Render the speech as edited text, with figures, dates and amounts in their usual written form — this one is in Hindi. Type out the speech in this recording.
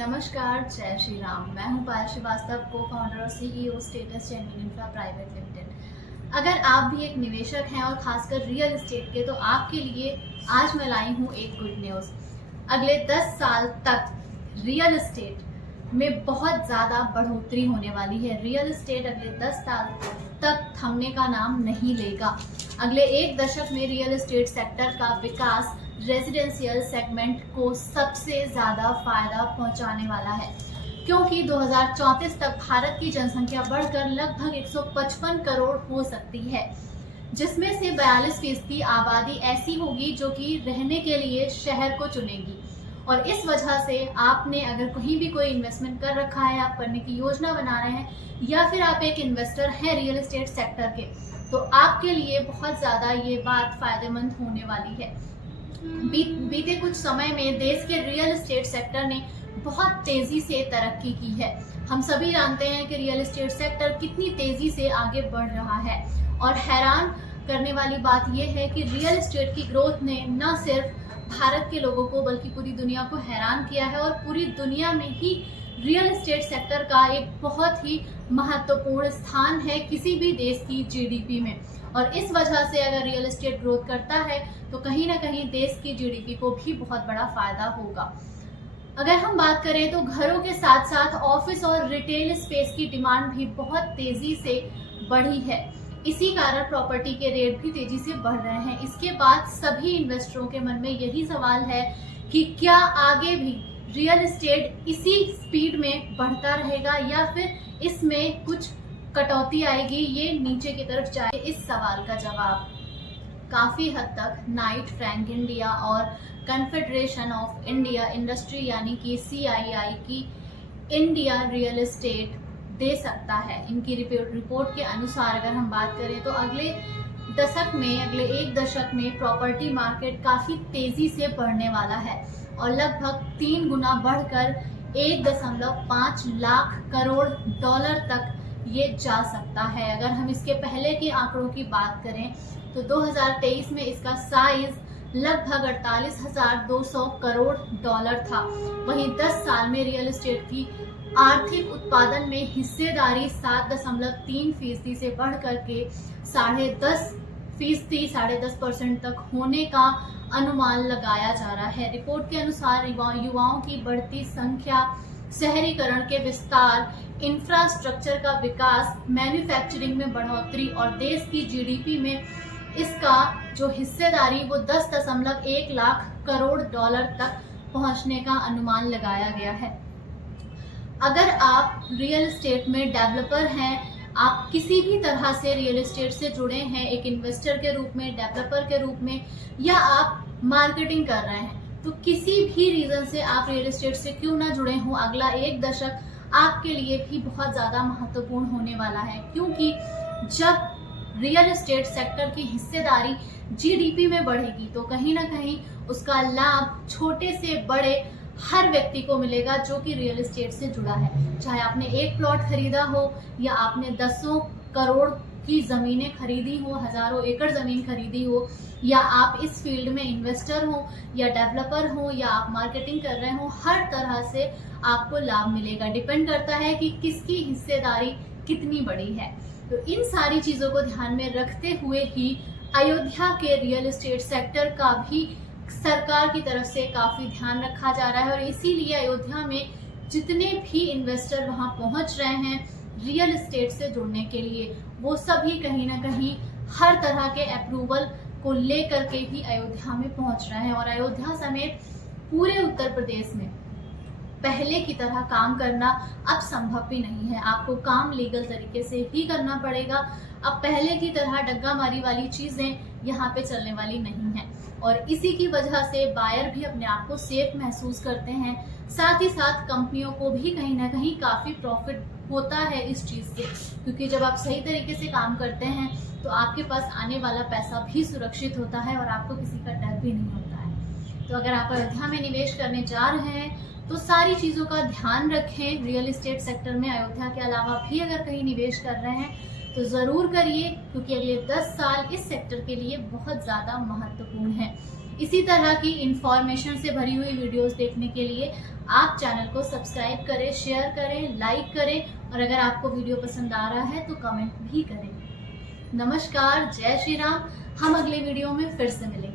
नमस्कार, जय श्री राम। मैं हूं पायल श्रीवास्तव, को फाउंडर और CEO status genuine infra private limited. अगर आप भी एक निवेशक हैं और खासकर रियल एस्टेट के, तो आपके लिए आज मैं लाई हूं एक गुड न्यूज़। अगले 10 साल तक रियल एस्टेट में बहुत ज़्यादा बढ़ोतरी होने वाली है। रियल एस्टेट अगले 10 साल तक थमने का नाम नहीं लेगा। अगले एक दशक में रियल एस्टेट सेक्टर का विकास रेजिडेंशियल सेगमेंट को सबसे ज़्यादा फायदा पहुंचाने वाला है, क्योंकि 2034 तक भारत की जनसंख्या बढ़कर लगभग 155 करोड़ हो सकती है, जिसमें से 42% आबादी ऐसी होगी जो कि रहने के लिए शहर को चुनेगी। और इस वजह से आपने अगर कहीं भी कोई इन्वेस्टमेंट कर रखा है, आप करने की योजना बना रहे हैं, या फिर आप एक इन्वेस्टर हैं रियल एस्टेट सेक्टर के, तो आपके लिए बहुत ज़्यादा ये बात फायदेमंद होने वाली है। बीते कुछ समय में देश के रियल एस्टेट सेक्टर ने बहुत तेजी से तरक्की की है। हम सभी जानते हैं कि रियल एस्टेट सेक्टर कितनी तेजी से आगे बढ़ रहा है, और हैरान करने वाली बात यह है कि रियल एस्टेट की ग्रोथ ने न सिर्फ भारत के लोगों को बल्कि पूरी दुनिया को हैरान किया है। और पूरी दुनिया में ही रियल एस्टेट सेक्टर का एक बहुत ही महत्वपूर्ण स्थान है किसी भी देश की जीडीपी में। और इस वजह से अगर रियल एस्टेट ग्रोथ करता है तो कहीं ना कहीं देश की जीडीपी को भी बहुत बड़ा फायदा होगा। अगर हम बात करें तो घरों के साथ साथ ऑफिस और रिटेल स्पेस की डिमांड भी बहुत तेजी से बढ़ी है। इसी कारण प्रॉपर्टी के रेट भी तेजी से बढ़ रहे हैं। इसके बाद सभी इन्वेस्टरों के मन में यही सवाल है कि क्या आगे भी रियल एस्टेट इसी स्पीड में बढ़ता रहेगा या फिर इसमें कुछ कटौती आएगी, ये नीचे की तरफ जाए। इस सवाल का जवाब काफ़ी हद तक नाइट फ्रैंक इंडिया और कन्फेडरेशन ऑफ इंडिया इंडस्ट्री यानी कि CII की इंडिया रियल एस्टेट दे सकता है। इनकी रिपोर्ट के अनुसार अगर हम बात करें तो अगले एक दशक में प्रॉपर्टी मार्केट काफ़ी तेज़ी से बढ़ने वाला है और लगभग 3 गुना बढ़कर 1.5 लाख करोड़ डॉलर तक ये जा सकता है। अगर हम इसके पहले के आंकड़ों की बात करें तो 2023 में इसका साइज लगभग 48,200 करोड़ डॉलर था। वहीं 10 साल में रियल एस्टेट की आर्थिक उत्पादन में हिस्सेदारी 7.3% से बढ़ करके 10.5% तक होने का अनुमान लगाया जा रहा है। रिपोर्ट के अनुसार युवाओं की बढ़ती संख्या, शहरीकरण के विस्तार, इंफ्रास्ट्रक्चर का विकास, मैन्युफैक्चरिंग में बढ़ोतरी और देश की जीडीपी में इसका जो हिस्सेदारी वो 10.1 लाख करोड़ डॉलर तक पहुंचने का अनुमान लगाया गया है। अगर आप रियल एस्टेट में डेवलपर हैं, आप किसी भी तरह से रियल एस्टेट से जुड़े हैं, एक इन्वेस्टर के रूप में, डेवलपर के रूप में, या आप मार्केटिंग कर रहे हैं, तो किसी भी रीजन से आप रियल एस्टेट से क्यों ना जुड़े हों, अगला एक दशक आपके लिए भी बहुत ज़्यादा महत्वपूर्ण होने वाला है। क्योंकि जब रियल एस्टेट सेक्टर की हिस्सेदारी जीडीपी में बढ़ेगी तो कहीं ना कहीं उसका लाभ छोटे से बड़े हर व्यक्ति को मिलेगा जो कि रियल एस्टेट से जुड़ा है। चाहे आपने एक प्लॉट खरीदा हो या आपने 10 करोड़ की ज़मीनें खरीदी हो, हज़ारों एकड़ ज़मीन खरीदी हो, या आप इस फील्ड में इन्वेस्टर हो या डेवलपर हो या आप मार्केटिंग कर रहे हो, हर तरह से आपको लाभ मिलेगा। डिपेंड करता है कि किसकी हिस्सेदारी कितनी बड़ी है। तो इन सारी चीज़ों को ध्यान में रखते हुए ही अयोध्या के रियल एस्टेट सेक्टर का भी सरकार की तरफ से काफ़ी ध्यान रखा जा रहा है। और इसीलिए अयोध्या में जितने भी इन्वेस्टर वहाँ पहुँच रहे हैं रियल एस्टेट से जुड़ने के लिए, वो सभी कहीं ना कहीं हर तरह के अप्रूवल को लेकर के भी अयोध्या में पहुँच रहे हैं। और अयोध्या समेत पूरे उत्तर प्रदेश में पहले की तरह काम करना अब संभव भी नहीं है। आपको काम लीगल तरीके से ही करना पड़ेगा। अब पहले की तरह डग्गामारी वाली चीज़ें यहाँ पे चलने वाली नहीं है। और इसी की वजह से बायर भी अपने आप को सेफ महसूस करते हैं। साथ ही साथ कंपनियों को भी कहीं ना कहीं काफ़ी प्रॉफिट होता है इस चीज़ से, क्योंकि जब आप सही तरीके से काम करते हैं तो आपके पास आने वाला पैसा भी सुरक्षित होता है और आपको किसी का डर भी नहीं होता है। तो अगर आप अयोध्या में निवेश करने जा रहे हैं तो सारी चीज़ों का ध्यान रखें। रियल एस्टेट सेक्टर में अयोध्या के अलावा भी अगर कहीं निवेश कर रहे हैं तो ज़रूर करिए, क्योंकि अगले 10 साल इस सेक्टर के लिए बहुत ज़्यादा महत्वपूर्ण है। इसी तरह की इंफॉर्मेशन से भरी हुई वीडियोस देखने के लिए आप चैनल को सब्सक्राइब करें, शेयर करें, लाइक करें और अगर आपको वीडियो पसंद आ रहा है तो कमेंट भी करें। नमस्कार, जय श्री राम। हम अगले वीडियो में फिर से मिलेंगे।